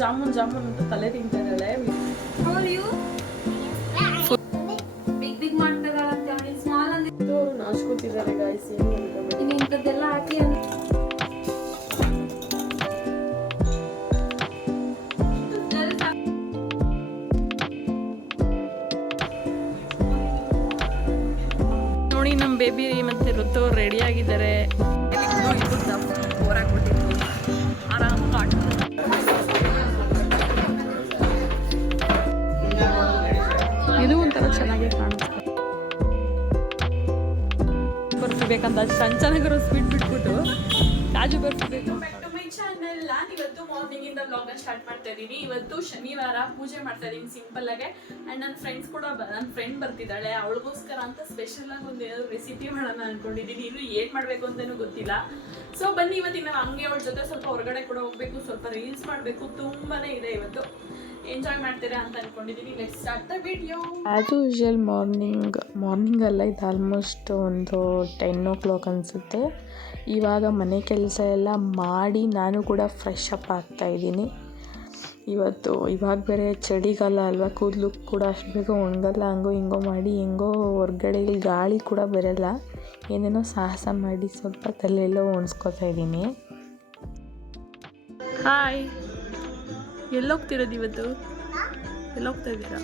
ಜಾಮೂನ್ ಅಂತ ತಲೆ ತಿಂತಾ ಇದ್ದಾಳೆ. ಬಿಗ್ ಮಾಡ್ತಾರಂತೆ ಸ್ಮಾಲ್ ಅಂದಿದ್ದು ನಾಚ್ಕೋತಿದ್ದಾರೆ ಗಾಯ್ಸ್. ಇನ್ನು ಇಂಥದ್ದೆಲ್ಲ ಹಾಕಿ ನೋಡಿ ನಮ್ಮ ಬೇಬಿ ಮತ್ತೆ ಋತು ರೆಡಿ ಆಗಿದ್ದಾರೆ. ಇದು ಒಂಥರ ಚೆನ್ನಾಗಿ ಕಾಣಿಸ್ತು. ಬರ್ತಿಬೇಕಂತ ಸಂಚನಗರು ಸ್ವೀಟ್ ಬಿಟ್ಬಿಟ್ಟು ಕಾಜು ಬರ್ತಿಬೇಕು. ನಾನು ಇವತ್ತು ಮಾರ್ನಿಂಗ್ ಇಂದ ವ್ಲಾಗ್ ಸ್ಟಾರ್ಟ್ ಮಾಡ್ತಾ ಇದ್ದೀನಿ. ಇವತ್ತು ಶನಿವಾರ ಪೂಜೆ ಮಾಡ್ತಾ ಇದ್ದೀನಿ ಸಿಂಪಲ್ ಆಗಿ. ಅಂಡ್ ನನ್ನ ಫ್ರೆಂಡ್ಸ್ ಕೂಡ ನನ್ನ ಫ್ರೆಂಡ್ ಬರ್ತಿದ್ದಾಳೆ. ಅವಳಿಗೋಸ್ಕರ ಅಂತ ಸ್ಪೆಷಲ್ ಆಗಿ ಒಂದು ಏನಾದ್ರು ರೆಸಿಪಿ ಮಾಡೋಣ ಅನ್ಕೊಂಡಿದ್ದೀನಿ. ಇನ್ನು ಏನ್ ಮಾಡ್ಬೇಕು ಅಂತನೂ ಗೊತ್ತಿಲ್ಲ. ಸೊ ಬನ್ನಿ ಇವತ್ತಿನ ನಾವು ಹಂಗೆ ಅವಳ ಜೊತೆ ಸ್ವಲ್ಪ ಹೊರಗಡೆ ಕೂಡ ಹೋಗ್ಬೇಕು, ಸ್ವಲ್ಪ ರೀಲ್ಸ್ ಮಾಡಬೇಕು, ತುಂಬಾನೇ ಇದೆ ಇವತ್ತು. ಎಂಜಾಯ್ ಮಾಡ್ತೀರಾ ಅಂತ ಅನ್ಕೊಂಡಿದ್ದೀನಿ. Let's start the video. As usual morning ಅಲ್ಲ, ಇದು ಆಲ್ಮೋಸ್ಟ್ ಒಂದು 10 o'clock ಅನಿಸುತ್ತೆ. ಇವಾಗ ಮನೆ ಕೆಲಸ ಎಲ್ಲ ಮಾಡಿ ನಾನು ಕೂಡ ಫ್ರೆಶ್ ಅಪ್ ಆಗ್ತಾಯಿದ್ದೀನಿ. ಇವಾಗ ಬೇರೆ ಚಳಿಗಾಲ ಅಲ್ವಾ, ಕೂದಲು ಕೂಡ ಅಷ್ಟು ಬೇಗ ಒಣಗಲ್ಲ. ಹಂಗೋ ಹಿಂಗೋ ಮಾಡಿ ಹೊರ್ಗಡೆ ಇಲ್ಲಿ ಗಾಳಿ ಕೂಡ ಬರಲ್ಲ. ಏನೇನೋ ಸಾಹಸ ಮಾಡಿ ಸ್ವಲ್ಪ ತಲೆಯೆಲ್ಲೋ ಒಣಸ್ಕೊತಾ ಇದ್ದೀನಿ. ಹಾಯ್, ಎಲ್ಲೋಗ್ತಿರೋದು ಇವತ್ತು? ಎಲ್ಲೋಗ್ತಾ ಇದ್ದೀರಾ?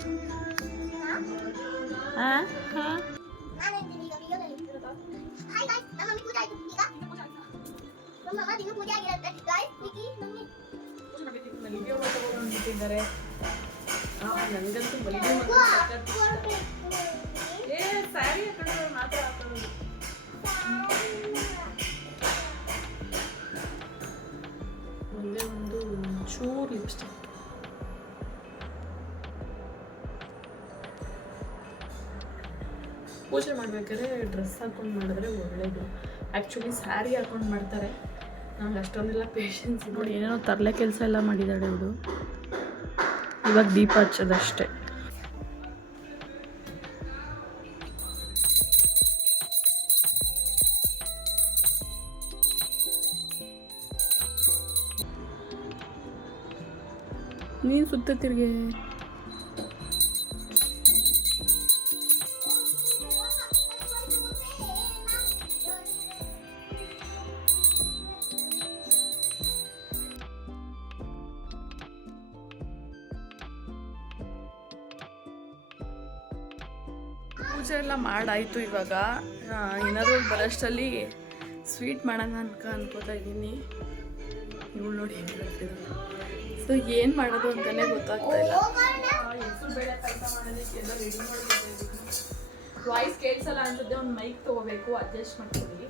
ನನಗಂತೂ ಮಲ್ಲಿಗೆ ಸ್ಯಾರಿ ಹಾಕೊಂಡ್ರೆ ಮಾತ್ರ ಹಾಕೊಳ್ಳೋದು. ಒಂದೇ ಒಂದು ಚೂರು ಲಿಪ್ಸ್ಟಿಕ್. ಪೂಜೆ ಮಾಡ್ಬೇಕಾದ್ರೆ ಡ್ರೆಸ್ ಹಾಕೊಂಡು ಮಾಡಿದ್ರೆ ಒಳ್ಳೇದು. ಆ್ಯಕ್ಚುಲಿ ಸ್ಯಾರಿ ಹಾಕೊಂಡು ಮಾಡ್ತಾರೆ. ನಂಗೆ ಅಷ್ಟೊಂದೆಲ್ಲ ಪೇಷನ್ಸ್. ನೋಡಿ ಏನೇನೋ ತರಲೆ ಕೆಲಸ ಎಲ್ಲ ಮಾಡಿದ್ದಾಳೆ ಇವಳು. ಇವಾಗ ದೀಪ ಹಚ್ಚೋದಷ್ಟೇ. ನೀನು ಸುತ್ತ ತಿರ್ಗೆ ಪೂಜೆ ಎಲ್ಲ ಮಾಡಾಯಿತು. ಇವಾಗ ಏನಾದರೂ ಬರೋಷ್ಟರಲ್ಲಿ ಸ್ವೀಟ್ ಮಾಡೋಣ ಅನ್ಕೋತಾ ಇದ್ದೀನಿ. ಇವಳು ನೋಡಿ ಹೆಂಗೆ ಹೇಳ್ತಿದ್ರು. ಸೊ ಏನು ಮಾಡೋದು ಅಂತಲೇ ಗೊತ್ತಾಗ್ತಾ ಇಲ್ಲ. ಹೆಸರು ಬೇಳೆ ಪಾಯಸ ಮಾಡೋದಕ್ಕೆಲ್ಲ ರೆಡಿ ಮಾಡ್ಕೊತಾ ವಾಯ್ಸ್ ಕೇಳಿಸಲ್ಲ ಅನ್ಸುತ್ತೆ. ಒಂದು ಮೈಕ್ ತೊಗೋಬೇಕು, ಅಡ್ಜಸ್ಟ್ ಮಾಡ್ಕೊಳ್ಳಿ.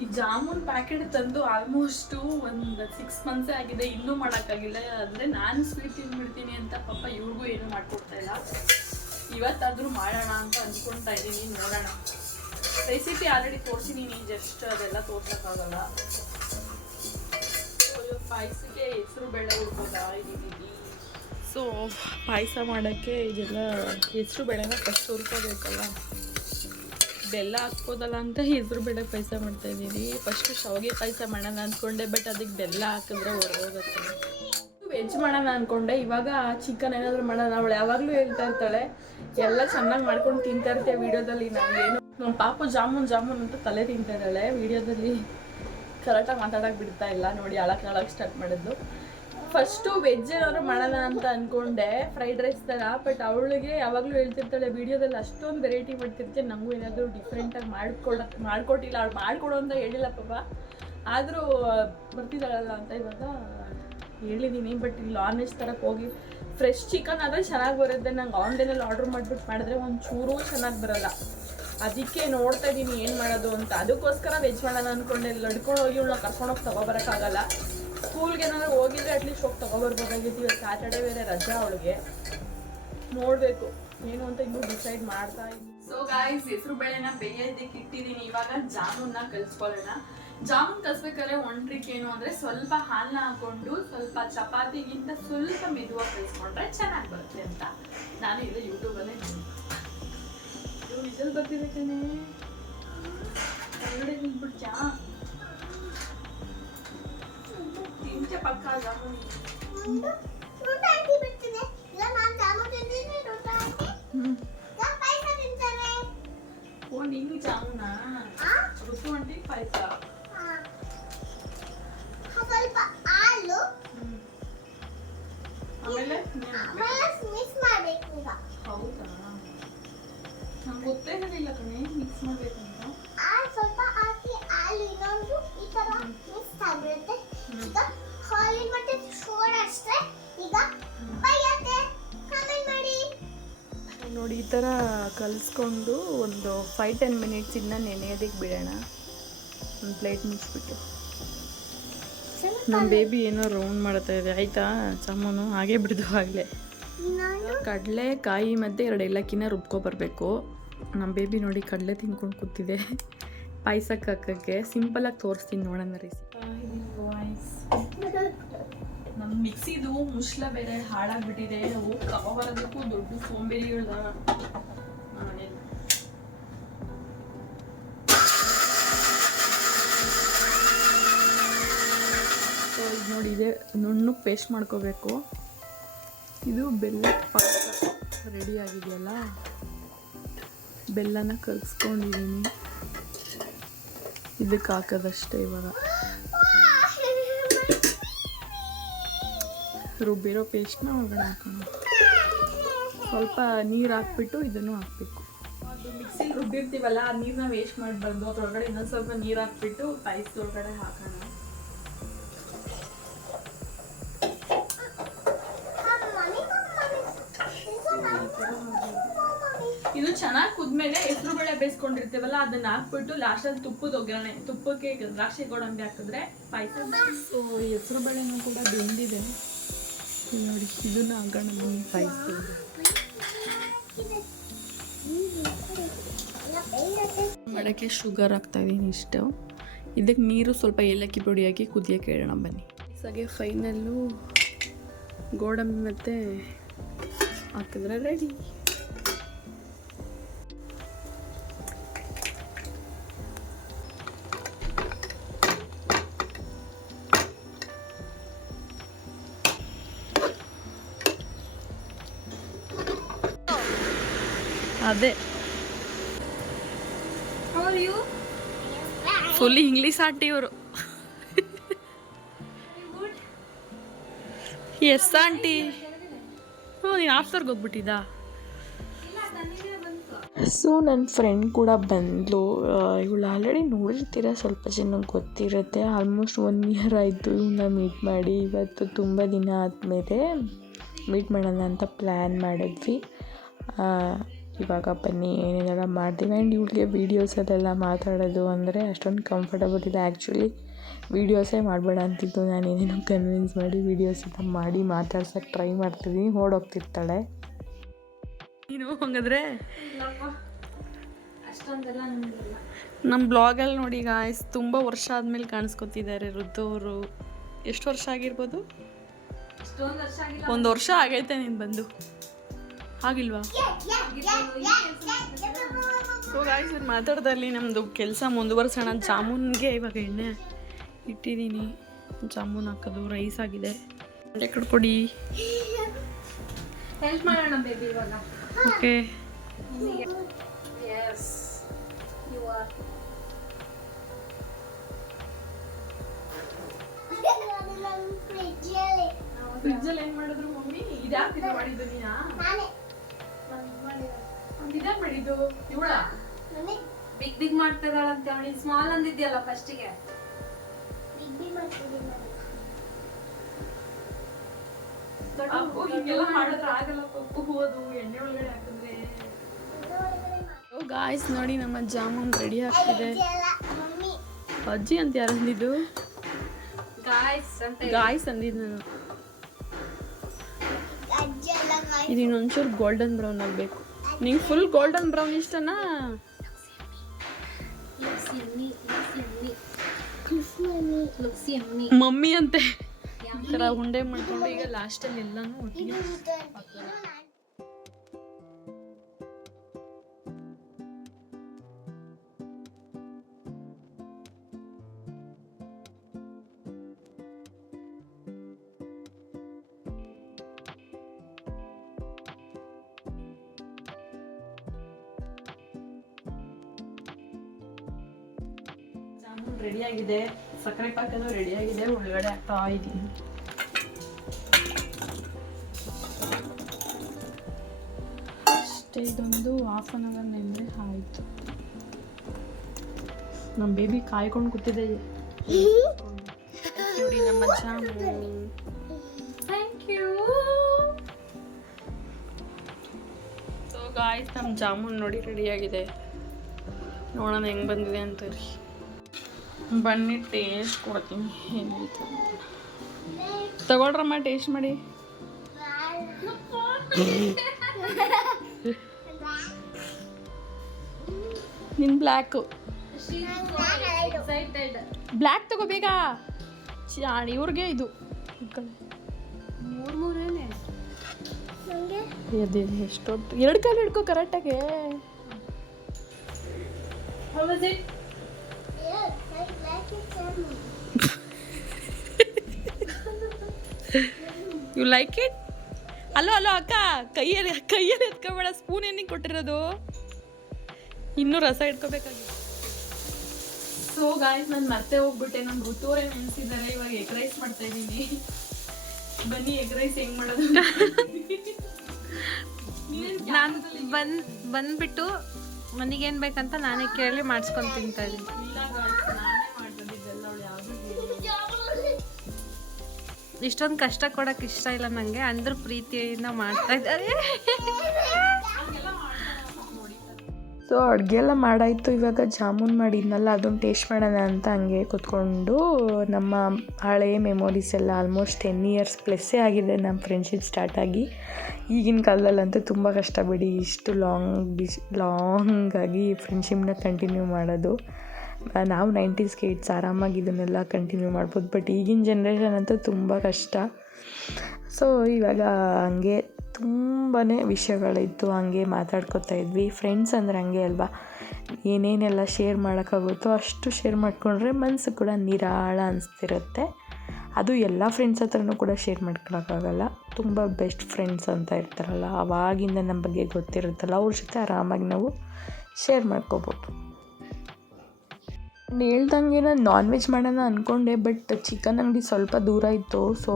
ಈ ಜಾಮೂನ್ ಪ್ಯಾಕೆಟ್ ತಂದು ಆಲ್ಮೋಸ್ಟು ಒಂದು 6 months ಆಗಿದೆ. ಇನ್ನೂ ಮಾಡೋಕ್ಕಾಗಿಲ್ಲ. ಅಂದರೆ ನಾನು ಸ್ವೀಟ್ ತಿಂದ್ಬಿಡ್ತೀನಿ ಅಂತ ಪಾಪ ಇವ್ರಿಗೂ ಏನೂ ಮಾಡಿಕೊಡ್ತಾ ಇಲ್ಲ. ಇವತ್ತಾದರೂ ಮಾಡೋಣ ಅಂತ ಅಂದ್ಕೊಳ್ತಾ ಇದ್ದೀನಿ. ನೋಡೋಣ. ರೆಸಿಪಿ ಆಲ್ರೆಡಿ ತೋರಿಸಿದ್ದೀನಿ, ಜಸ್ಟ್ ಅದೆಲ್ಲ ತೋರ್ಸೋಕ್ಕಾಗಲ್ಲ. ಪಾಯಸಕ್ಕೆ ಹೆಸರು ಬೇಳೆ ಹುಡ್ಕೋದಾ ಇದ್ದೀವಿ. ಸೊ ಪಾಯಸ ಮಾಡೋಕ್ಕೆ ಇದೆಲ್ಲ ಹೆಸರು ಬೇಳೆನ ಫಸ್ಟ್ ಹುರ್ಕೋಬೇಕಲ್ಲ. ಬೆಲ್ಲ ಹಾಕ್ಬೋದಲ್ಲ ಅಂತ ಹೆಸರು ಬೇಳೆ ಪಾಯಸ ಮಾಡ್ತಾಯಿದ್ದೀನಿ. ಫಸ್ಟು ಶಾವಿಗೆ ಪಾಯಸ ಮಾಡೋಣ ಅಂದ್ಕೊಂಡೆ, ಬಟ್ ಅದಕ್ಕೆ ಬೆಲ್ಲ ಹಾಕಿದ್ರೆ ಹೊರಗೋಗುತ್ತೆ. ವೆಜ್ ಮಾಡೋಣ ಅಂದ್ಕೊಂಡೆ. ಇವಾಗ ಚಿಕನ್ ಏನಾದರೂ ಮಾಡೋಣ. ಅವಳು ಯಾವಾಗಲೂ ಹೇಳ್ತಾ ಇರ್ತಾಳೆ ಎಲ್ಲ ಚೆನ್ನಾಗಿ ಮಾಡ್ಕೊಂಡು ತಿಂತಾ ಇರ್ತೀವಿ ವೀಡಿಯೋದಲ್ಲಿ. ನನಗೇನು ನಮ್ಮ ಪಾಪು ಜಾಮೂನ್ ಅಂತ ತಲೆ ತಿಂತಾ ಇದ್ದಾಳೆ. ವೀಡಿಯೋದಲ್ಲಿ ಕರೆಕ್ಟಾಗಿ ಮಾತಾಡೋಕೆ ಬಿಡ್ತಾ ಇಲ್ಲ. ನೋಡಿ ಅಳಕ್ಕೆ ಸ್ಟಾರ್ಟ್ ಮಾಡಿದ್ದು. ಫಸ್ಟು ವೆಜ್ ಏನಾದ್ರು ಮಾಡೋಣ ಅಂತ ಅಂದ್ಕೊಂಡೆ, ಫ್ರೈಡ್ ರೈಸ್ ಥರ. ಬಟ್ ಅವಳಿಗೆ ಯಾವಾಗಲೂ ಹೇಳ್ತಿರ್ತಾಳೆ ವೀಡಿಯೋದಲ್ಲಿ ಅಷ್ಟೊಂದು ವೆರೈಟಿ ಮಾಡ್ತಿರ್ತೀವಿ, ನಮಗೂ ಏನಾದರೂ ಡಿಫ್ರೆಂಟಾಗಿ ಮಾಡಿಕೊಟ್ಟಿಲ್ಲ. ಅವಳು ಮಾಡಿಕೊಡು ಅಂತ ಹೇಳಿಲ್ಲ ಪಾಪ, ಆದರೂ ಬರ್ತಿದ್ದಾಳಲ್ಲ ಅಂತ ಇವಾಗ ಹೇಳಿದ್ದೀನಿ. ಬಟ್ ಇಲ್ಲಿ ನಾನ್ ವೆಜ್ ಥರಕ್ಕೆ ಹೋಗಿ ಫ್ರೆಶ್ ಚಿಕನ್ ಆದರೆ ಚೆನ್ನಾಗಿ ಬರುತ್ತೆ. ನಂಗೆ ಆನ್ಲೈನಲ್ಲಿ ಆರ್ಡ್ರ್ ಮಾಡಿಬಿಟ್ಟು ಮಾಡಿದ್ರೆ ಒಂಚೂರು ಚೆನ್ನಾಗಿ ಬರೋಲ್ಲ. ಅದಕ್ಕೆ ನೋಡ್ತಾ ಇದ್ದೀನಿ ಏನು ಮಾಡೋದು ಅಂತ. ಅದಕ್ಕೋಸ್ಕರ ವೆಜ್ ಮಾಡೋಣ ಅಂದ್ಕೊಂಡೆ. ಲಡ್ಕೊಂಡು ಹೋಗಿ ಇವಳನ್ನ ಕರ್ಕೊಂಡೋಗಿ ತೊಗೊಬರೋಕ್ಕಾಗಲ್ಲ. ಸ್ಕೂಲ್ಗೆ ಏನಾದ್ರು ಹೋಗಿದ್ರೆ ಅಟ್ಲೀಸ್ಟ್ ಹೋಗಿ ತೊಗೊಬರ್ಬೇಕಾಗಿತ್ತು. ಇವತ್ತು ಸ್ಯಾಟರ್ಡೇ ಬೇರೆ ರಜಾ ಅವಳಿಗೆ. ನೋಡಬೇಕು ಏನು ಅಂತ ಇನ್ನೂ ಡಿಸೈಡ್ ಮಾಡ್ತಾ ಇದ್ದೀನಿ. ಸೊ ಗಾಯ್ಸ್, ಹೆಸರು ಬೇಳೆನ ಬೇಯೋದಕ್ಕೆ ಇಟ್ಟಿದ್ದೀನಿ. ಇವಾಗ ಜಾಮೂನ್ನ ಕಲಿಸ್ಕೊಳ್ಳೋಣ. ಜಾಮೂನ್ ಕಲಿಸ್ಬೇಕಾದ್ರೆ ಒಂದು ಟ್ರಿಕ್ ಏನು ಅಂದರೆ ಸ್ವಲ್ಪ ಹಾಲನ್ನ ಹಾಕ್ಕೊಂಡು ಸ್ವಲ್ಪ ಚಪಾತಿಗಿಂತ ಸ್ವಲ್ಪ ಮೆದುವಾಗಿ ಕಲಿಸ್ಕೊಂಡ್ರೆ ಚೆನ್ನಾಗಿ ಬರುತ್ತೆ ಅಂತ ನಾನು ಇದು ಯೂಟ್ಯೂಬಲ್ಲೇ ನೋಡಿ. ವಿಷಲ್ ಬರ್ತಿದೆ ಕಣೆ, ಹೊರಗಡೆ ನಿಂತ್ಬಿಡ್ತ್ಯಾ? ಓ ನೀನು ಜಾಮೂನಾ ಋತು ಅಂಟಿ ಪಾಯಸ ಸ್ವಲ್ಪ ಹಾಲು ಆಮೇಲೆ ಮಿಕ್ಸ್ ಮಾಡ್ಬೇಕು ಈಗ. ಹೌದಾ ನಂಗೆ ಗೊತ್ತೇ ಇರಲಿಲ್ಲ ಕಣೆ ಮಿಕ್ಸ್ ಮಾಡ್ಬೇಕಂತ. ಸ್ವಲ್ಪ ಹಾಕಿ ಹಾಲು ಇನ್ನೊಂದು ಈ ತರ ಮಿಕ್ಸ್ ಆಗಿರುತ್ತೆ. ಈಗ ಹಾಲಿನ ಮತ್ತೆ ಶುಗರ್ ಅಷ್ಟೇ. ಈಗ ಬೈಯತ್ತೆ ಕಮೆಂಟ್ ಮಾಡಿ. ನೋಡಿ ಈ ಥರ ಕಲಿಸ್ಕೊಂಡು ಒಂದು 5-10 ಮಿನಿಟ್ಸ್ ಇನ್ನು ನೆನೆಯೋದಕ್ಕೆ ಬಿಡೋಣ. ಒಂದು ಪ್ಲೇಟ್ ಮುಚ್ಚಿಬಿಟ್ಟು ನಮ್ಮ ಬೇಬಿ ಏನೋ ರೌಂಡ್ ಮಾಡ್ತಾ ಇದೆ. ಆಯಿತಾ ಜಾಮೂನು ಹಾಗೇ ಬಿಡ್ದು ಆಗಲೇ. ಕಡಲೆ ಕಾಯಿ ಮತ್ತು 2 ಏಲಕ್ಕಿನ ರುಬ್ಕೊಬರ್ಬೇಕು. ನಮ್ಮ ಬೇಬಿ ನೋಡಿ ಕಡಲೆ ತಿನ್ಕೊಂಡು ಕೂತಿದೆ ಪಾಯಸಕ್ಕೆ ಹಾಕೋಕ್ಕೆ. ಸಿಂಪಲಾಗಿ ತೋರಿಸ್ತೀನಿ ನೋಡೋಣ ರೆಸಿಪಿ. ನಮ್ಮ ಮಿಕ್ಸಿದು ಮುಶ್ಲ ಬೇರೆ ಹಾಳಾಗ್ಬಿಟ್ಟಿದೆ. ಅವು ಕವ ಬರೋದಕ್ಕೂ ದೊಡ್ಡ ಸೋಂಬೇರಿಗಳನ್ನ ಸೊ ಇದು ನೋಡಿ ಇದೆ ನುಣ್ಣು ಪೇಸ್ಟ್ ಮಾಡ್ಕೋಬೇಕು. ಇದು ಬೆಲ್ಲ ಪಾಕ ರೆಡಿ ಆಗಿದೆಯಲ್ಲ, ಬೆಲ್ಲನ ಕರಗಿಸ್ಕೊಂಡಿದ್ದೀನಿ. ಇದಕ್ಕೆ ಹಾಕೋದಷ್ಟೇ. ಇವಾಗ ರುಬ್ಬಿರೋ ಪೇಸ್ಟ್ನ ಒಳಗಡೆ ಹಾಕೋಣ. ಸ್ವಲ್ಪ ನೀರು ಹಾಕ್ಬಿಟ್ಟು ಇದನ್ನು ಹಾಕಬೇಕು. ಅದು ಮಿಕ್ಸಿಗೆ ರುಬ್ಬಿರ್ತೀವಲ್ಲ ಆ ನೀರನ್ನ ವೇಸ್ಟ್ ಮಾಡಬಾರ್ದು. ಅದ್ರೊಳಗಡೆ ಇನ್ನೊಂದು ಸ್ವಲ್ಪ ನೀರು ಹಾಕ್ಬಿಟ್ಟು ಪಾಯಸದೊಳಗಡೆ ಹಾಕೋಣ. ಇದು ಚೆನ್ನಾಗಿ ಕುದ್ಮೇಲೆ ಹೆಸರು ಬೇಳೆ ಬೇಯಿಸ್ಕೊಂಡಿರ್ತೀವಲ್ಲ ಅದನ್ನ ಹಾಕ್ಬಿಟ್ಟು ಲಾಸ್ಟಲ್ಲಿ ತುಪ್ಪದ ಒಗ್ಗರಣೆ, ತುಪ್ಪಕ್ಕೆ ದ್ರಾಕ್ಷಿ ಗೋಡಂಬಿ ಹಾಕಿದ್ರೆ ಪಾಯಸ. ಸೊ ಹೆಸರು ಬೇಳೆನೂ ಕೂಡ ಬೆಂದಿದೆ ನೋಡಿ. ಇದನ್ನ ಹಾಕೋಣ ಬನ್ನಿ ಪಾಯಸ. ಮಾಡಕ್ಕೆ ಶುಗರ್ ಹಾಕ್ತಾ ಇದ್ದೀನಿ ಇಷ್ಟು. ಇದಕ್ಕೆ ನೀರು ಸ್ವಲ್ಪ ಏಲಕ್ಕಿ ಪುಡಿ ಹಾಕಿ ಕುದಿಯೋಕೆ ಇಡೋಣ ಬನ್ನಿ. ಹಾಗೆ ಫೈನಲ್ಲು ಗೋಡಂಬಿ ಮತ್ತು ಹಾಕಿದ್ರೆ ರೆಡಿ. ಅದೇ ಫುಲ್ ಇಂಗ್ಲೀಷ್ ಆಂಟಿ ಇವರು. Yes aunty. ಹ್ಞೂ ನೀನು ಆಫ್ಟರ್ಗೆ ಹೋಗ್ಬಿಟ್ಟಿದ್ದ. ಸೊ ನನ್ನ ಫ್ರೆಂಡ್ ಕೂಡ ಬಂದಳು. ಇವಳು ಆಲ್ರೆಡಿ ನೋಡಿರ್ತೀರ, ಸ್ವಲ್ಪ ಜನಕ್ಕೆ ಗೊತ್ತಿರುತ್ತೆ. ಆಲ್ಮೋಸ್ಟ್ 1 ಇಯರ್ ಆಯಿತು ಇವನ್ನ ಮೀಟ್ ಮಾಡಿ. ಇವತ್ತು ತುಂಬ ದಿನ ಆದಮೇಲೆ ಮೀಟ್ ಮಾಡೋಣ ಅಂತ ಪ್ಲ್ಯಾನ್ ಮಾಡಿದ್ವಿ. ಇವಾಗ ಬನ್ನಿ ಏನೇನೆಲ್ಲ ಮಾಡ್ತೀವಿ. ಆ್ಯಂಡ್ ಇವಳಿಗೆ ವೀಡಿಯೋಸಲ್ಲೆಲ್ಲ ಮಾತಾಡೋದು ಅಂದರೆ ಅಷ್ಟೊಂದು ಕಂಫರ್ಟಬಲ್ ಇಲ್ಲ. ಆ್ಯಕ್ಚುಲಿ ವೀಡಿಯೋಸೇ ಮಾಡಬೇಡ ಅಂತಿದ್ದು, ನಾನು ಏನೇನೋ ಕನ್ವಿನ್ಸ್ ಮಾಡಿ ವೀಡಿಯೋಸ್ ಎಲ್ಲ ಮಾಡಿ ಮಾತಾಡ್ಸೋಕ್ಕೆ ಟ್ರೈ ಮಾಡ್ತಿದ್ದೀನಿ. ಓಡೋಗ್ತಿರ್ತಾಳೆ. ನೀನು ಹಂಗಾದ್ರೆ ನಮ್ಮ ಬ್ಲಾಗಲ್ಲಿ ನೋಡಿ ಗಾಯ್ಸ್, ತುಂಬ ವರ್ಷ ಆದಮೇಲೆ ಕಾಣಿಸ್ಕೊತಿದ್ದಾರೆ ಋತು ಅವರು. ಎಷ್ಟು ವರ್ಷ ಆಗಿರ್ಬೋದು? 1 ವರ್ಷ ಆಗೈತೆ ನೀನು ಬಂದು, ಆಗಿಲ್ವಾ? ಸೊ ಗಾಯ್ಸ್ ಮಾತಾಡ್ತಾ ಇಲ್ಲಿ ನಮ್ಮದು ಕೆಲಸ ಮುಂದುವರ್ಸೋಣ. ಜಾಮೂನ್ಗೆ ಇವಾಗ ಎಣ್ಣೆ ಇಟ್ಟಿದ್ದೀನಿ. ಜಾಮೂನ್ ಹಾಕೋದು ರೈಸ್ ಆಗಿದೆ. ಕಡ್ಕೊಡಿ, ಹೆಲ್ಪ್ ಮಾಡೋಣ ಬೇಬಿ ಇವಾಗ. Okay yes you are. ಫ್ರಿಜ್ಜಲ್ಲಿ ಏನು ಮಾಡಿದ್ರು ಮಮ್ಮಿ? ಇದ್ಯಾಕೆ ಇದು ಮಾಡಿದ್ದು ನೀನಾ? ಇದ್ಯಾಕೆ ಮಾಡಿದ್ದು ಇವಳ? ಬಿಗ್ ಮಾಡ್ತಿದ್ದಾಳಂತ ಅವಳು. ಸ್ಮಾಲ್ ಅಂದಿದ್ಯಲ್ಲ ಫಸ್ಟಿಗೆ. ಅಪ್ಪು ಹಿಂಗೆಲ್ಲ ಮಾಡಿದ್ರೆ ಆಗಲ್ಲ ಪಪ್ಪು. ಅದು ಎಣ್ಣೆ ಒಳಗಡೆ ಹಾಕಿದ್ರೆ. ಗಾಯ್ಸ್ ನೋಡಿ ನಮ್ಮ ಜಾಮೂನ್ ರೆಡಿ ಆಗ್ತಿದೆ. ಅಜ್ಜಿ ಅಂತ ಯಾರು ಅಂದಿದ್ದು? ಗಾಯ್ಸ್ ಅಂದಿದ್ದು ನಾನು. ಇದು ಇನ್ನೊಂಚೂರು ಗೋಲ್ಡನ್ ಬ್ರೌನ್ ಆಗಬೇಕು. ನಿಂಗೆ ಫುಲ್ ಗೋಲ್ಡನ್ ಬ್ರೌನ್ ಇಷ್ಟನಾ? ಮಮ್ಮಿ ಅಂತೆ ಈ ಥರ ಉಂಡೆ ಮಾಡ್ಕೊಂಡು ಈಗ ಲಾಸ್ಟಲ್ಲಿ ಎಲ್ಲನೂ ಒಟ್ಟಿಗೆ ಹಾಕೋಣ. ಜಾಮೂನ್ ರೆಡಿಯಾಗಿದೆ, ಸಕ್ಕರೆ ಪಾಕನೂ ರೆಡಿಯಾಗಿದೆ, ಒಳಗಡೆ ಹಾಕ್ತಾ ಇದ್ದೀನಿ. ಅಷ್ಟೇ, ಇದೊಂದು ಹಾಫ್ ಆನ್ ಅವರ್ ನೆಂದರೆ ಆಯಿತು. ನಮ್ಮ ಬೇಬಿ ಕಾಯ್ಕೊಂಡು ಕೂತಿದೆ. ನೋಡಿ ನಮ್ಮ jamun. Thank you. So guys, ನಮ್ಮ ಜಾಮೂನ್ ನೋಡಿ ರೆಡಿಯಾಗಿದೆ. ನೋಡೋಣ ಹೆಂಗೆ ಬಂದಿದೆ ಅಂತ ರೀ. ಬನ್ನಿ ಟೇಸ್ಟ್ ಕೊಡ್ತೀನಿ. ಏನಾಯ್ತು ತಗೊಳ್ರಮ್ಮ, ಟೇಸ್ಟ್ ಮಾಡಿ. ನಿನ್ನ ಬ್ಲ್ಯಾಕು, ಬ್ಲ್ಯಾಕ್ ತಗೋಬೇಕಾ? ಚಾಣಿ ಇವ್ರಿಗೆ ಇದು ಮೂರೇನೆ ಎಷ್ಟೊತ್ತು 2 ಕಾಲು ಹಿಡ್ಕೊ ಕರೆಕ್ಟಾಗೆ. You like it? ಅಲ್ಲೋ ಅಕ್ಕ, ಕೈಯಲ್ಲಿ ಎತ್ಕೋಬೇಡ, ಸ್ಪೂನ್ ಏನಿಗೆ ಕೊಟ್ಟಿರೋದು? ಇನ್ನೂ ರಸ ಇಟ್ಕೋಬೇಕಾಗಿ. ಸೊ ಗಾಯ್ಸ್, ನಾನು ಮತ್ತೆ ಹೋಗ್ಬಿಟ್ಟೆ. ನಮ್ಮ ಋತುವರೇ ನೆನೆಸಿದ್ದಾರೆ. ಇವಾಗ ಎಗ್ ರೈಸ್ ಮಾಡ್ತಾ ಇದ್ದೀನಿ. ಬನ್ನಿ ಎಗ್ ರೈಸ್ ಹೆಂಗ್ ಮಾಡೋದು. ನಾನು ಬಂದ್ಬಿಟ್ಟು ಮನೆಗೇನು ಬೇಕಂತ ನಾನೇ ಕೇಳಿ ಮಾಡಿಸ್ಕೊಂಡು ತಿಂತಾ ಇದ್ದೀನಿ. ಇಲ್ಲ ಗಾಯ್ಸ್, ನಾನೇ ಮಾಡ್ಕೊಂಡಿದ್ದೆಲ್ಲ. ಅವಳು ಯಾವುದು ಇಷ್ಟೊಂದು ಕಷ್ಟ ಕೊಡೋಕೆ ಇಷ್ಟ ಇಲ್ಲ ನನಗೆ, ಅಂದ್ರೂ ಪ್ರೀತಿಯಿಂದ ಮಾಡ್ತಾ ಇದ್ದಾರೆ. ಸೊ ಅಡುಗೆ ಎಲ್ಲ ಮಾಡಾಯಿತು. ಇವಾಗ ಜಾಮೂನ್ ಮಾಡಿದ್ನಲ್ಲ, ಅದನ್ನು ಟೇಸ್ಟ್ ಮಾಡೋಣ ಅಂತ ಹಂಗೆ ಕೂತ್ಕೊಂಡು ನಮ್ಮ ಹಳೆಯ ಮೆಮೊರೀಸ್ ಎಲ್ಲ ಆಲ್ಮೋಸ್ಟ್ 10 ಇಯರ್ಸ್ ಪ್ಲಸ್ಸೇ ಆಗಿದೆ ನಮ್ಮ ಫ್ರೆಂಡ್ಶಿಪ್ ಸ್ಟಾರ್ಟ್ ಆಗಿ. ಈಗಿನ ಕಾಲದಲ್ಲಂತೂ ತುಂಬ ಕಷ್ಟ ಬಿಡಿ, ಇಷ್ಟು ಲಾಂಗಾಗಿ ಫ್ರೆಂಡ್ಶಿಪ್ನ ಕಂಟಿನ್ಯೂ ಮಾಡೋದು. ನಾವು 90s ಕಿಡ್ಸ್ ಆರಾಮಾಗಿ ಇದನ್ನೆಲ್ಲ ಕಂಟಿನ್ಯೂ ಮಾಡ್ಬೋದು, ಬಟ್ ಈಗಿನ ಜನ್ರೇಷನ್ ಅಂತೂ ತುಂಬ ಕಷ್ಟ. ಸೊ ಇವಾಗ ಹಂಗೆ ತುಂಬಾ ವಿಷಯಗಳಿತ್ತು, ಹಂಗೆ ಮಾತಾಡ್ಕೊತಾ ಇದ್ವಿ. ಫ್ರೆಂಡ್ಸ್ ಅಂದರೆ ಹಂಗೆ ಅಲ್ವಾ, ಏನೇನೆಲ್ಲ ಶೇರ್ ಮಾಡೋಕ್ಕಾಗುತ್ತೋ ಅಷ್ಟು ಶೇರ್ ಮಾಡಿಕೊಂಡ್ರೆ ಮನಸ್ಸು ಕೂಡ ನಿರಾಳ ಅನಿಸ್ತಿರುತ್ತೆ. ಅದು ಎಲ್ಲ ಫ್ರೆಂಡ್ಸ್ ಹತ್ರನೂ ಕೂಡ ಶೇರ್ ಮಾಡ್ಕೊಳಕ್ಕಾಗಲ್ಲ. ತುಂಬ ಬೆಸ್ಟ್ ಫ್ರೆಂಡ್ಸ್ ಅಂತ ಇರ್ತಾರಲ್ಲ, ಆವಾಗಿಂದ ನಮ್ಮ ಬಗ್ಗೆ ಗೊತ್ತಿರುತ್ತಲ್ಲ, ಅವ್ರ ಜೊತೆ ಆರಾಮಾಗಿ ನಾವು ಶೇರ್ ಮಾಡ್ಕೋಬೋದು. ಹೇಳ್ದಂಗೆ ನಾನು ನಾನ್ ವೆಜ್ ಮಾಡೋಣ ಅಂದ್ಕೊಂಡೆ, ಬಟ್ ಚಿಕನ್ ಅಂಗಡಿ ಸ್ವಲ್ಪ ದೂರ ಇತ್ತು. ಸೊ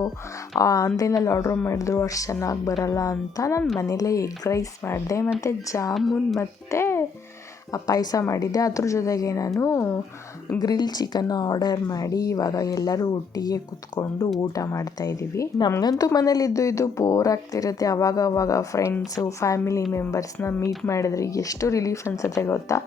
ಆನ್ಲೈನಲ್ಲಿ ಆರ್ಡ್ರ್ ಮಾಡಿದ್ರು, ಅಷ್ಟು ಚೆನ್ನಾಗಿ ಬರೋಲ್ಲ ಅಂತ ನಾನು ಮನೇಲೇ ಎಗ್ ರೈಸ್ ಮಾಡಿದೆ, ಮತ್ತು ಜಾಮೂನ್ ಮತ್ತು ಪಾಯಸ ಮಾಡಿದ್ದೆ. ಅದ್ರ ಜೊತೆಗೆ ನಾನು ಗ್ರಿಲ್ ಚಿಕನ್ನ ಆರ್ಡರ್ ಮಾಡಿ ಇವಾಗ ಎಲ್ಲರೂ ಒಟ್ಟಿಗೆ ಕೂತ್ಕೊಂಡು ಊಟ ಮಾಡ್ತಾಯಿದ್ದೀವಿ. ನಮಗಂತೂ ಮನೇಲಿ ಇದು ಬೋರ್ ಆಗ್ತಿರುತ್ತೆ. ಅವಾಗ ಫ್ರೆಂಡ್ಸು, ಫ್ಯಾಮಿಲಿ ಮೆಂಬರ್ಸ್ನ ಮೀಟ್ ಮಾಡಿದ್ರೆ ಎಷ್ಟು ರಿಲೀಫ್ ಅನಿಸುತ್ತೆ ಗೊತ್ತಾ.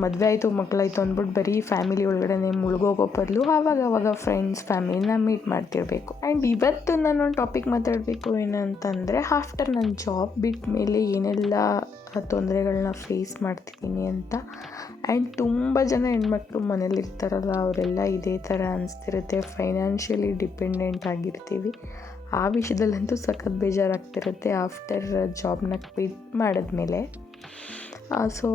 ಮದುವೆ ಆಯಿತು, ಮಕ್ಕಳಾಯಿತು ಅಂದ್ಬಿಟ್ಟು ಬರೀ ಫ್ಯಾಮಿಲಿ ಒಳಗಡೆ ಮುಳುಗೋಗೋ ಬದಲು ಆವಾಗ ಫ್ರೆಂಡ್ಸ್, ಫ್ಯಾಮಿಲಿನ ಮೀಟ್ ಮಾಡ್ತಿರಬೇಕು. ಆ್ಯಂಡ್ ಇವತ್ತು ನಾನೊಂದು ಟಾಪಿಕ್ ಮಾತಾಡಬೇಕು ಏನಂತಂದರೆ, ಆಫ್ಟರ್ ನನ್ನ ಜಾಬ್ ಬಿಟ್ಟ ಮೇಲೆ ಏನೆಲ್ಲ ತೊಂದರೆಗಳನ್ನ ಫೇಸ್ ಮಾಡ್ತಿದ್ದೀನಿ ಅಂತ. ಆ್ಯಂಡ್ ತುಂಬ ಜನ ಹೆಣ್ಮಕ್ಳು ಮನೇಲಿರ್ತಾರಲ್ಲ, ಅವರೆಲ್ಲ ಇದೇ ಥರ ಅನಿಸ್ತಿರುತ್ತೆ, ಫೈನಾನ್ಷಿಯಲಿ ಡಿಪೆಂಡೆಂಟ್ ಆಗಿರ್ತೀವಿ. ಆ ವಿಷಯದಲ್ಲಂತೂ ಸಖತ್ ಬೇಜಾರಾಗ್ತಿರುತ್ತೆ ಆಫ್ಟರ್ ಜಾಬ್ನ ಕ್ವಿಟ್ ಮಾಡಿದ್ಮೇಲೆ. ಸೊ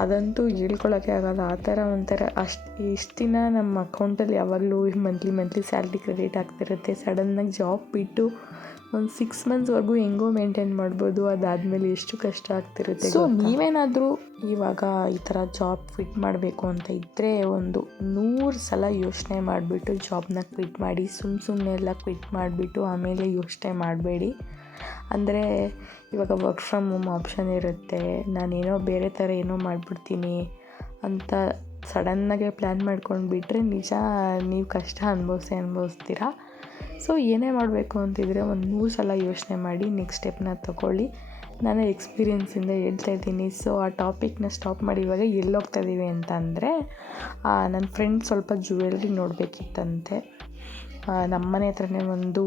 ಅದಂತೂ ಹೇಳ್ಕೊಳಕ್ಕೆ ಆಗೋಲ್ಲ. ಆ ಥರ ಒಂಥರ ಇಷ್ಟು ದಿನ ನಮ್ಮ ಅಕೌಂಟಲ್ಲಿ ಯಾವಾಗಲೂ ಮಂತ್ಲಿ ಸ್ಯಾಲ್ರಿ ಕ್ರೆಡಿಟ್ ಆಗ್ತಿರುತ್ತೆ. ಸಡನ್ನಾಗಿ ಜಾಬ್ ಬಿಟ್ಟು ಒಂದು 6 ಮಂತ್ಸ್ವರೆಗೂ ಹೆಂಗೋ ಮೇಂಟೈನ್ ಮಾಡ್ಬೋದು, ಅದಾದಮೇಲೆ ಎಷ್ಟು ಕಷ್ಟ ಆಗ್ತಿರುತ್ತೆ. ಸೊ ನೀವೇನಾದರೂ ಇವಾಗ ಈ ಥರ ಜಾಬ್ ಕ್ವಿಟ್ ಮಾಡಬೇಕು ಅಂತ ಇದ್ದರೆ ಒಂದು 100 ಸಲ ಯೋಚನೆ ಮಾಡಿಬಿಟ್ಟು ಜಾಬ್ನ ಕ್ವಿಟ್ ಮಾಡಿ. ಸುಮ್ಮನೆ ಎಲ್ಲ ಕ್ವಿಟ್ ಮಾಡಿಬಿಟ್ಟು ಆಮೇಲೆ ಯೋಚನೆ ಮಾಡಬೇಡಿ. ಅಂದರೆ ಇವಾಗ ವರ್ಕ್ ಫ್ರಮ್ ಹೋಮ್ ಆಪ್ಷನ್ ಇರುತ್ತೆ, ನಾನೇನೋ ಬೇರೆ ಥರ ಏನೋ ಮಾಡಿಬಿಡ್ತೀನಿ ಅಂತ ಸಡನ್ನಾಗೆ ಪ್ಲ್ಯಾನ್ ಮಾಡ್ಕೊಂಡು ಬಿಟ್ಟರೆ ನಿಜ ನೀವು ಕಷ್ಟ ಅನುಭವಿಸ್ತೀರಾ. ಸೊ ಏನೇ ಮಾಡಬೇಕು ಅಂತಿದ್ರೆ ಒಂದು 100 ಸಲ ಯೋಚನೆ ಮಾಡಿ ನೆಕ್ಸ್ಟ್ ಸ್ಟೆಪ್ನ ತೊಗೊಳ್ಳಿ. ನಾನು ಎಕ್ಸ್ಪೀರಿಯೆನ್ಸಿಂದ ಹೇಳ್ತಾ ಇದ್ದೀನಿ. ಸೊ ಆ ಟಾಪಿಕ್ನ ಸ್ಟಾಪ್ ಮಾಡಿ ಇವಾಗ ಎಲ್ಲೋಗ್ತಾ ಇದ್ದೀವಿ ಅಂತಂದರೆ, ನನ್ನ ಫ್ರೆಂಡ್ ಸ್ವಲ್ಪ ಜ್ಯುವೆಲ್ರಿ ನೋಡಬೇಕಿತ್ತಂತೆ. ನಮ್ಮನೆ ಹತ್ರನೇ ಒಂದು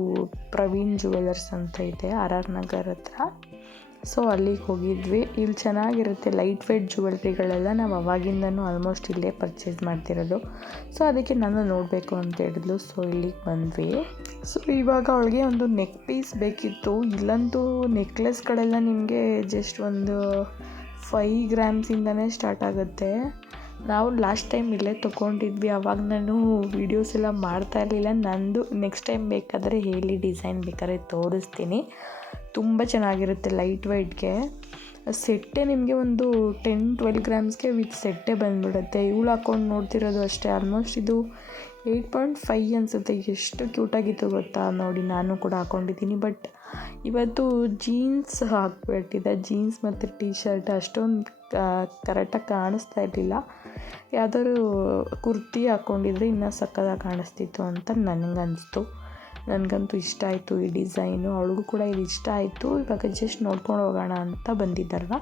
ಪ್ರವೀಣ್ ಜ್ಯುವೆಲರ್ಸ್ ಅಂತ ಇದೆ RR ನಗರ್ ಹತ್ರ. ಸೊ ಅಲ್ಲಿಗೆ ಹೋಗಿದ್ವಿ. ಇಲ್ಲಿ ಚೆನ್ನಾಗಿರುತ್ತೆ ಲೈಟ್ ವೇಟ್ ಜ್ಯುವೆಲ್ರಿಗಳೆಲ್ಲ. ನಾವು ಅವಾಗಿಂದನೂ ಆಲ್ಮೋಸ್ಟ್ ಇಲ್ಲೇ ಪರ್ಚೇಸ್ ಮಾಡ್ತಿರೋದು. ಸೊ ಅದಕ್ಕೆ ನಾನು ನೋಡಬೇಕು ಅಂತ ಹೇಳಿದ್ಲು. ಸೊ ಇಲ್ಲಿಗೆ ಬಂದ್ವಿ. ಸೊ ಇವಾಗ ಅವಳಿಗೆ ಒಂದು ನೆಕ್ ಪೀಸ್ ಬೇಕಿತ್ತು. ಇಲ್ಲಂತೂ ನೆಕ್ಲೆಸ್ಗಳೆಲ್ಲ ನಿಮಗೆ ಜಸ್ಟ್ ಒಂದು 5 ಗ್ರಾಮ್ಸಿಂದನೇ ಸ್ಟಾರ್ಟ್ ಆಗುತ್ತೆ. ನಾವು ಲಾಸ್ಟ್ ಟೈಮ್ ಇಲ್ಲೇ ತೊಗೊಂಡಿದ್ವಿ. ಆವಾಗ ನಾನು ವೀಡಿಯೋಸ್ ಎಲ್ಲ ಮಾಡ್ತಾ ಇರಲಿಲ್ಲ. ನಂದು ನೆಕ್ಸ್ಟ್ ಟೈಮ್ ಬೇಕಾದರೆ ಹೇಳಿ, ಡಿಸೈನ್ ಬೇಕಾದ್ರೆ ತೋರಿಸ್ತೀನಿ. ತುಂಬ ಚೆನ್ನಾಗಿರುತ್ತೆ ಲೈಟ್ ವೆಯ್ಟ್ಗೆ. ಸೆಟ್ಟೆ ನಿಮಗೆ ಒಂದು 10-12 ಗ್ರಾಮ್ಸ್ಗೆ ವಿತ್ ಸೆಟ್ಟೆ ಬಂದುಬಿಡುತ್ತೆ. ಇವಳು ಹಾಕ್ಕೊಂಡು ನೋಡ್ತಿರೋದು ಅಷ್ಟೇ, ಆಲ್ಮೋಸ್ಟ್ ಇದು 8.5 ಅನಿಸುತ್ತೆ. ಎಷ್ಟು ಕ್ಯೂಟಾಗಿತ್ತು ಗೊತ್ತಾ ನೋಡಿ. ನಾನು ಕೂಡ ಹಾಕ್ಕೊಂಡಿದ್ದೀನಿ. ಬಟ್ ಇವತ್ತು ಜೀನ್ಸ್ ಹಾಕ್ಬಿಟ್ಟಿದ್ದೆ. ಜೀನ್ಸ್ ಮತ್ತು ಟೀ ಶರ್ಟ್ ಅಷ್ಟೊಂದು ಕರೆಕ್ಟಾಗಿ ಕಾಣಿಸ್ತಾ ಇರಲಿಲ್ಲ. ಯಾವ್ದಾದ್ರು ಕುರ್ತಿ ಹಾಕ್ಕೊಂಡಿದ್ರೆ ಇನ್ನೂ ಸಕ್ಕತ್ತಾಗಿ ಕಾಣಿಸ್ತಿತ್ತು ಅಂತ ನನಗನ್ನಿಸ್ತು. ನನಗಂತೂ ಇಷ್ಟ ಆಯಿತು ಈ ಡಿಸೈನು, ಅವಳಿಗೂ ಕೂಡ ಇದು ಇಷ್ಟ ಆಯಿತು. ಇವಾಗ ಜಸ್ಟ್ ನೋಡ್ಕೊಂಡು ಹೋಗೋಣ ಅಂತ ಬಂದಿದ್ದಾರಲ್ಲ,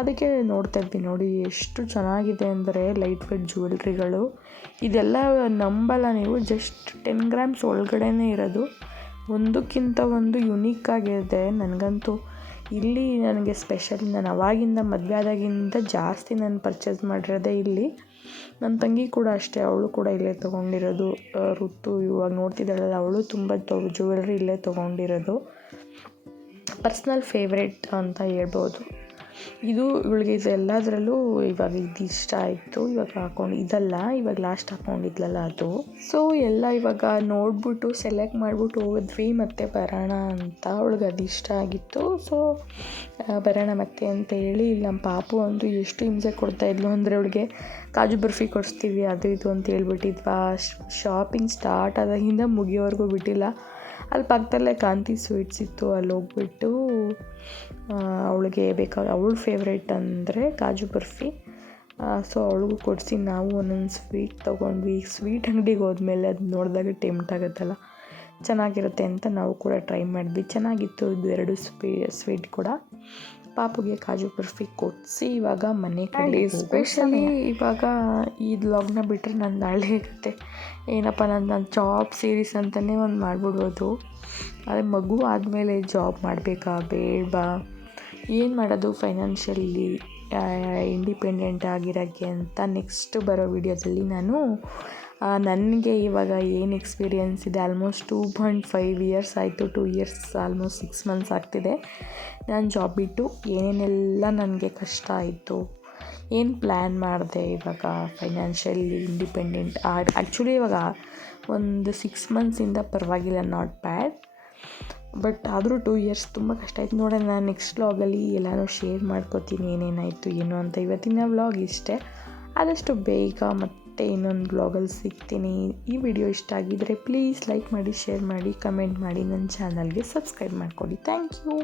ಅದಕ್ಕೆ ನೋಡ್ತಾ ಇದ್ವಿ. ನೋಡಿ ಎಷ್ಟು ಚೆನ್ನಾಗಿದೆ ಅಂದರೆ ಲೈಟ್ ವೇಟ್ ಜ್ಯುವೆಲ್ರಿಗಳು. ಇದೆಲ್ಲ ನಂಬಲ್ಲ ನೀವು, ಜಸ್ಟ್ 10 ಗ್ರಾಮ್ಸ್ ಒಳಗಡೆನೇ ಇರೋದು. ಒಂದಕ್ಕಿಂತ ಒಂದು ಯುನೀಕ್ ಆಗಿದೆ. ನನಗಂತೂ ಇಲ್ಲಿ ನನಗೆ ಸ್ಪೆಷಲ್, ನಾನು ಅವಾಗಿಂದ ಮದುವೆ ಆದಾಗಿಂದ ಜಾಸ್ತಿ ನಾನು ಪರ್ಚೇಸ್ ಮಾಡಿರೋದೇ ಇಲ್ಲಿ. ನನ್ನ ತಂಗಿ ಕೂಡ ಅಷ್ಟೇ, ಅವಳು ಕೂಡ ಇಲ್ಲೇ ತೊಗೊಂಡಿರೋದು. ಋತು ಇವಾಗ ನೋಡ್ತಿದ್ದಾಳಲ್ಲ, ಅವಳು ತುಂಬ ಜ್ಯುವೆಲ್ರಿ ಇಲ್ಲೇ ತೊಗೊಂಡಿರೋದು. ಪರ್ಸ್ನಲ್ ಫೇವ್ರೇಟ್ ಅಂತ ಹೇಳ್ಬೋದು. ಇದು ಇವಳಿಗೆ ಇದೆಲ್ಲದರಲ್ಲೂ ಇವಾಗ ಇದು ಇಷ್ಟ ಆಯಿತು. ಇವಾಗ ಇದಲ್ಲ, ಇವಾಗ ಲಾಸ್ಟ್ ಹಾಕ್ಕೊಂಡಿದ್ಲಲ್ಲ ಅದು. ಸೊ ಎಲ್ಲ ಇವಾಗ ನೋಡ್ಬಿಟ್ಟು ಸೆಲೆಕ್ಟ್ ಮಾಡಿಬಿಟ್ಟು ಹೋದ್ವಿ ಮತ್ತೆ ಬರೋಣ ಅಂತ. ಅವಳಿಗೆ ಅದು ಇಷ್ಟ ಆಗಿತ್ತು. ಸೊ ಬರೋಣ ಮತ್ತೆ ಅಂತ ಹೇಳಿ, ಇಲ್ಲಿ ನಮ್ಮ ಪಾಪು ಒಂದು ಎಷ್ಟು ಹಿಂಸೆ ಕೊಡ್ತಾಯಿದ್ಲು ಅಂದರೆ, ಅವಳಿಗೆ ಕಾಜು ಬರ್ಫಿ ಕೊಡಿಸ್ತೀವಿ ಅದು ಇದು ಅಂತ ಹೇಳ್ಬಿಟ್ಟಿದ್ವಾ. ಶಾಪಿಂಗ್ ಸ್ಟಾರ್ಟ್ ಆದಾಗಿಂದ ಮುಗಿಯೋವರೆಗೂ ಬಿಟ್ಟಿಲ್ಲ. ಅಲ್ಲಿ ಪಕ್ಕದಲ್ಲೇ ಕಾಂತಿ ಸ್ವೀಟ್ಸ್ ಇತ್ತು, ಅಲ್ಲಿ ಹೋಗ್ಬಿಟ್ಟು ಅವಳಿಗೆ ಅವಳ ಫೇವ್ರೇಟ್ ಅಂದರೆ ಕಾಜು ಬರ್ಫಿ. ಸೊ ಅವಳಿಗೂ ಕೊಡಿಸಿ ನಾವು ಒಂದೊಂದು ಸ್ವೀಟ್ ತೊಗೊಂಡ್ವಿ. ಸ್ವೀಟ್ ಅಂಗಡಿಗೆ ಹೋದ್ಮೇಲೆ ಅದು ನೋಡಿದಾಗ ಟೆಂಪ್ಟ್ ಆಗುತ್ತಲ್ಲ, ಚೆನ್ನಾಗಿರುತ್ತೆ ಅಂತ ನಾವು ಕೂಡ ಟ್ರೈ ಮಾಡಿದ್ವಿ. ಚೆನ್ನಾಗಿತ್ತು ಇದು 2 ಸ್ವೀಟ್ ಕೂಡ. ಪಾಪುಗೆ ಕಾಜು ಬರ್ಫಿ ಕೊಡಿಸಿ ಇವಾಗ ಮನೆ ಕಡೆ. ಎಸ್ಪೆಷಲಿ ಇವಾಗ ಈ ವ್ಲಾಗ್ನ ಬಿಟ್ಟರೆ ನಾನು ನಾಳೆ ಕತೆ ಏನಪ್ಪ, ನನ್ನ ಜಾಬ್ ಸೀರೀಸ್ ಅಂತಲೇ ಒಂದು ಮಾಡಿಬಿಡ್ಬೋದು. ಆದರೆ ಮಗು ಆದಮೇಲೆ ಜಾಬ್ ಮಾಡಬೇಕಾ ಬೇಡವಾ, ಏನು ಮಾಡೋದು ಫೈನಾನ್ಷಿಯಲಿ ಇಂಡಿಪೆಂಡೆಂಟ್ ಆಗಿರೋಕ್ಕೆ ಅಂತ ನೆಕ್ಸ್ಟ್ ಬರೋ ವಿಡಿಯೋದಲ್ಲಿ ನಾನು ನನಗೆ ಇವಾಗ ಏನು ಎಕ್ಸ್ಪೀರಿಯೆನ್ಸ್ ಇದೆ. ಆಲ್ಮೋಸ್ಟ್ 2.5 ಇಯರ್ಸ್ ಆಯಿತು. 2 ಇಯರ್ಸ್ ಆಲ್ಮೋಸ್ಟ್ 6 ಮಂತ್ಸ್ ಆಗ್ತಿದೆ ನಾನು ಜಾಬ್ ಬಿಟ್ಟು. ಏನೇನೆಲ್ಲ ನನಗೆ ಕಷ್ಟ ಆಯಿತು, ಏನು ಪ್ಲ್ಯಾನ್ ಮಾಡಿದೆ ಇವಾಗ ಫೈನಾನ್ಷಿಯಲಿ ಇಂಡಿಪೆಂಡೆಂಟ್ ಆ್ಯಕ್ಚುಲಿ ಇವಾಗ ಒಂದು 6 ಮಂತ್ಸಿಂದ ಪರವಾಗಿಲ್ಲ, ನಾಟ್ ಬ್ಯಾಡ್. ಬಟ್ ಆದರೂ 2 ಇಯರ್ಸ್ ತುಂಬ ಕಷ್ಟ ಆಯಿತು. ನೋಡೋಣ, ನಾನು ನೆಕ್ಸ್ಟ್ ವ್ಲಾಗಲ್ಲಿ ಎಲ್ಲನೂ ಶೇರ್ ಮಾಡ್ಕೋತೀನಿ ಏನೇನಾಯಿತು ಏನು ಅಂತ. ಇವತ್ತಿನ ವ್ಲಾಗ್ ಇಷ್ಟೇ. ಆದಷ್ಟು ಬೇಗ ಮತ್ತೆ ಇನ್ನೊಂದು ವ್ಲಾಗಲ್ಲಿ ಸಿಗ್ತೀನಿ. ಈ ವಿಡಿಯೋ ಇಷ್ಟ ಆಗಿದ್ದರೆ ಪ್ಲೀಸ್ ಲೈಕ್ ಮಾಡಿ, ಶೇರ್ ಮಾಡಿ, ಕಮೆಂಟ್ ಮಾಡಿ, ನನ್ನ ಚಾನಲ್ಗೆ ಸಬ್ಸ್ಕ್ರೈಬ್ ಮಾಡ್ಕೊಳ್ಳಿ. Thank you.